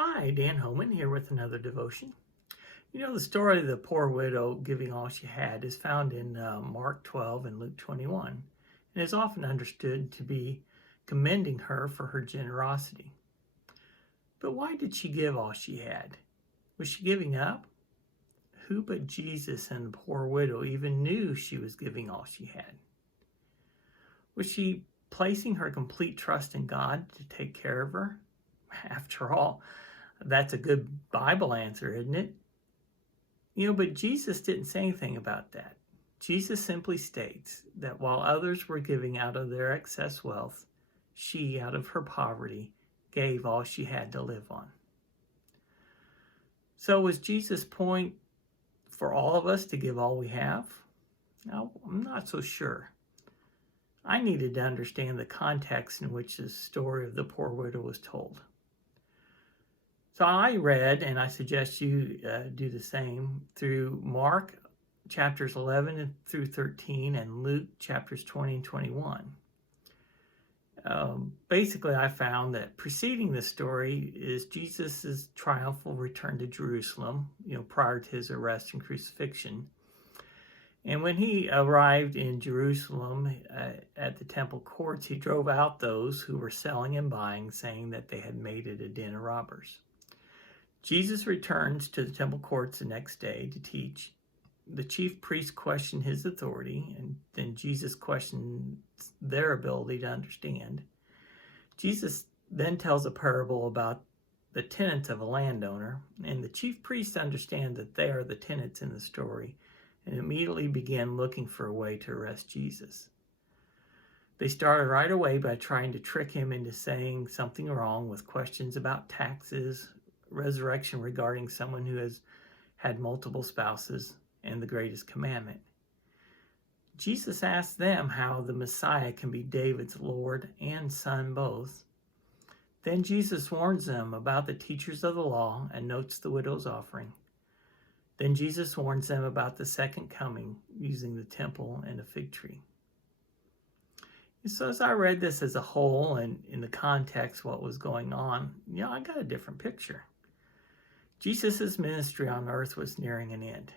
Hi, Dan Homann here with another devotion. The story of the poor widow giving all she had is found in Mark 12 and Luke 21, and is often understood to be commending her for her generosity. But why did she give all she had? Was she giving up? Who but Jesus and the poor widow even knew she was giving all she had? Was she placing her complete trust in God to take care of her? After all, that's a good Bible answer, isn't it? But Jesus didn't say anything about that. Jesus simply states that while others were giving out of their excess wealth, she, out of her poverty, gave all she had to live on. So was Jesus' point for all of us to give all we have? No, I'm not so sure. I needed to understand the context in which the story of the poor widow was told. So I read, and I suggest you do the same, through Mark chapters 11 through 13 and Luke chapters 20 and 21. Basically, I found that preceding the story is Jesus' triumphal return to Jerusalem, prior to his arrest and crucifixion. And when he arrived in Jerusalem at the temple courts, he drove out those who were selling and buying, saying that they had made it a den of robbers. Jesus returns to the temple courts the next day to teach. The chief priests question his authority, and then Jesus questions their ability to understand. Jesus then tells a parable about the tenants of a landowner, and the chief priests understand that they are the tenants in the story, and immediately begin looking for a way to arrest Jesus. They started right away by trying to trick him into saying something wrong with questions about taxes, resurrection regarding someone who has had multiple spouses, and the greatest commandment. Jesus asked them how the Messiah can be David's Lord and Son both. Then Jesus warns them about the teachers of the law and notes the widow's offering. Then Jesus warns them about the second coming, using the temple and a fig tree. And so as I read this as a whole and in the context what was going on, I got a different picture. Jesus' ministry on earth was nearing an end.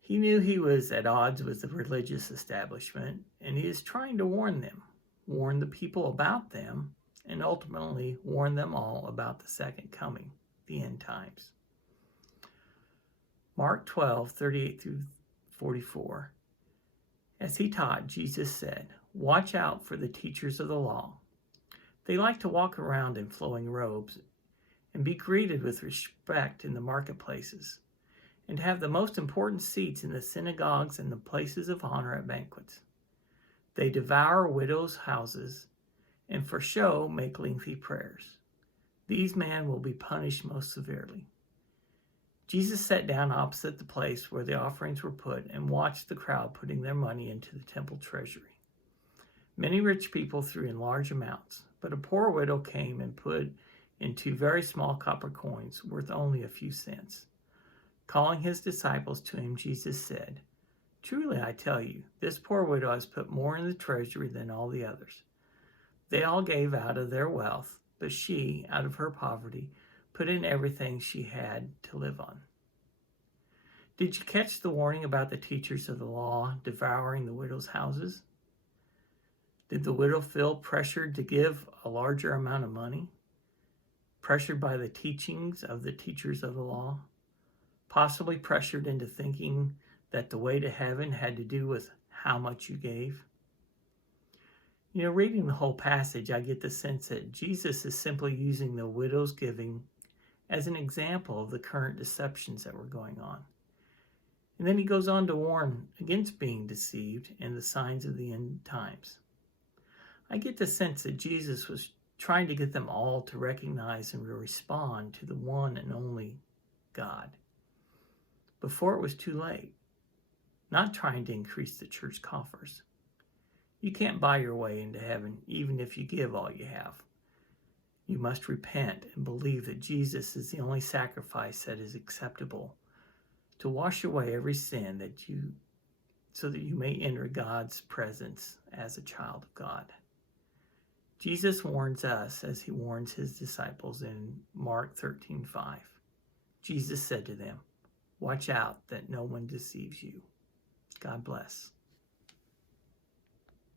He knew he was at odds with the religious establishment, and he is trying to warn them, warn the people about them, and ultimately warn them all about the second coming, the end times. Mark 12, 38 through 44. As he taught, Jesus said, "Watch out for the teachers of the law. They like to walk around in flowing robes and be greeted with respect in the marketplaces, and have the most important seats in the synagogues and the places of honor at banquets. They devour widows' houses, and for show make lengthy prayers. These men will be punished most severely." Jesus sat down opposite the place where the offerings were put and watched the crowd putting their money into the temple treasury. Many rich people threw in large amounts, but a poor widow came and put in 2 very small copper coins worth only a few cents. Calling his disciples to him, Jesus said, "Truly I tell you, this poor widow has put more in the treasury than all the others. They all gave out of their wealth, but she, out of her poverty, put in everything she had to live on." Did you catch the warning about the teachers of the law devouring the widow's houses? Did the widow feel pressured to give a larger amount of money? Pressured by the teachings of the teachers of the law? Possibly pressured into thinking that the way to heaven had to do with how much you gave? Reading the whole passage, I get the sense that Jesus is simply using the widow's giving as an example of the current deceptions that were going on. And then he goes on to warn against being deceived and the signs of the end times. I get the sense that Jesus was trying to get them all to recognize and respond to the one and only God before it was too late, not trying to increase the church coffers. You can't buy your way into heaven even if you give all you have. You must repent and believe that Jesus is the only sacrifice that is acceptable to wash away every sin so that you may enter God's presence as a child of God. Jesus warns us as he warns his disciples in Mark 13:5. Jesus said to them, "Watch out that no one deceives you." God bless.